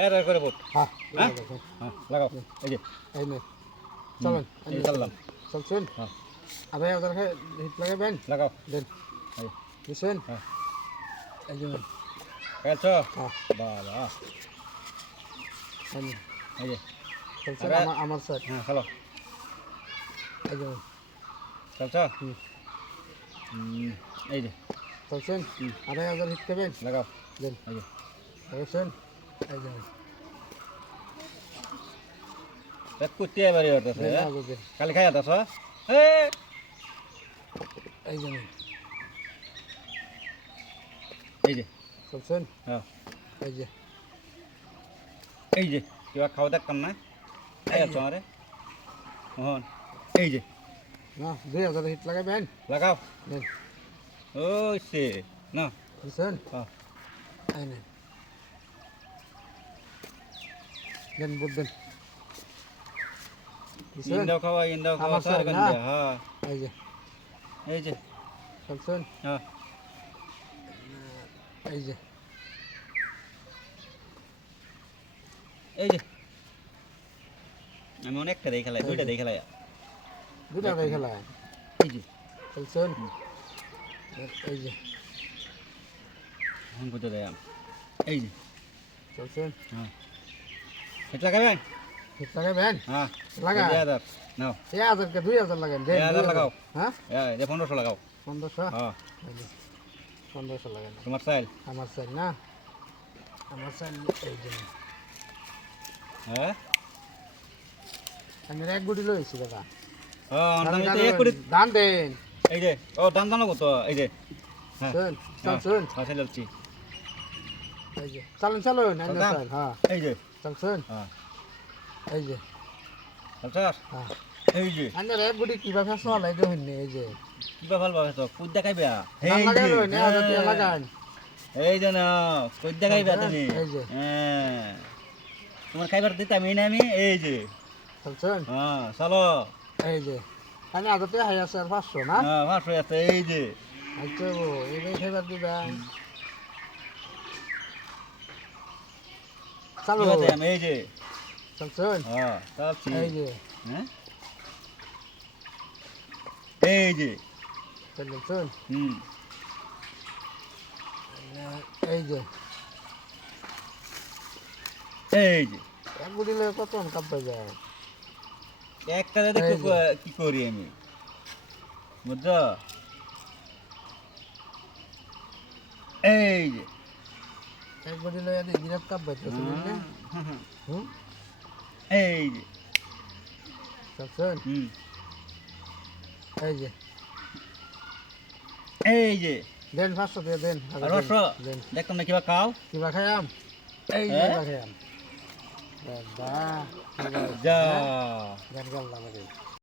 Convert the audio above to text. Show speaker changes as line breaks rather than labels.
এর এর করে বোট
হ্যাঁ
হ্যাঁ? হ্যাঁ লাগাও এই যে।
এই নে চলেন।
এই চাললাম।
চলছেন?
হ্যাঁ।
হাজার খাই হিট লাগাবেন
লাগাও।
দেন।
এই
দিছেন?
হ্যাঁ।
এই যে
খেলছ?
হ্যাঁ।
বাবা।
এই নে।
এই যে।
চলছেন
আরে-
আমার আমার সাইড
হ্যাঁ খেলো।
এই যে। হুম,
এই যে।
চলছেন। আড়াই হাজার হিট খাবেন
লাগাও।
দেন।
এই যে।
লাগাইছেন এই যে
পেট কুত্তি এবারে হতেছে
দেন আগে দেন
কালি খাই আতাছ এ
এই যে নে।
এই যে
চলছেন
হ্যাঁ
এই যে
এই যে কিবা খাওয়া দেখতাম না খাই আছো আরে মোহন এই যে
না দুই হাজার হিট লাগাবেন
লাগাও
দেন
ওই সে না
দিছেন
হ্যাঁ
এই নে দেন
ইন্দাও খাওয়া ইন্দাও খাওয়া গান হ্যাঁ।
এই যে।
এই যে।
চলছেন
হ্যাঁ।
এই যে।
এই যে। আমি অনেকটা দেখে খেলাই দুইটা দেখে খেলাই।
দুটা ভাই খেলা
এই যে।
চলছেন এই যে।
ফোন করতে দেয় এই যে।
চলছেন
হ্যাঁ। এটা হ্যাঁ
লাগা।
এই হাজার নাও
এই হাজারকে দুই হাজার লাগান দেন
এই হাজার
দুই
লাগাও।
হ্যাঁ
এই পনেরোশো লাগাও
পনেরোশো
হ্যাঁ
পনেরোশো লাগান
তোমার চাইল
আমার সাইড না আমার সাইড এই
হ্যাঁ
আমি এক গুটি লইছি দাদা দান দেন, দান দেন
এই যে ও দাম জানাব তো এই যে হ্যাঁ
শুন চালুন চালুন? সাইড হ্যাঁ
এই যে
চলছেন
হ্যাঁ।
এই যে। হ্যাঁ।
এই যে।
আন্দার গুটি কীভাবে চলাই দেখুন এই যে।
কিবা ভালো পাবে তো? কুদ দেখাইবে? এই যে হ্যাঁ।
লাগান।
এই যে না কুদ দেখাইবে তুমি।
এই যে।
হ্যাঁ। তোমার খাইবার দিতাম এই না আমি এই যে।
চলছেন
হ্যাঁ চলো।
এই যে। আমি টাকা হাই আছে আর পাঁচশো না?
হ্যাঁ হয়ে আছে এই যে।
আচ্ছা গো এই খাইবার দিবেন চালু
দিলাম, এই যে।
চলছেন?
হ্যাঁ
এই যে।
হ্যাঁ? এই যে।
চলছেন
হুম।
এই যে।
এই যে।
এক গুটি লয়ে কত কাপড় যায়?
একটা দেখো কি করি আমি? বুঝছ? এই যে।
এক দি বিরাট কাপ
হুম, হুম? এই যে।
চলছেন
হুম।
এই যে।
এই যে।
দেন পাঁচশো দিয়ে দেন
আর পাঁচশো? দেখতাম না কিবা খাও
কিবা এই যে
হ্যাঁ?
কিবা খাইয়াম।
যা।
গান গাল লাগে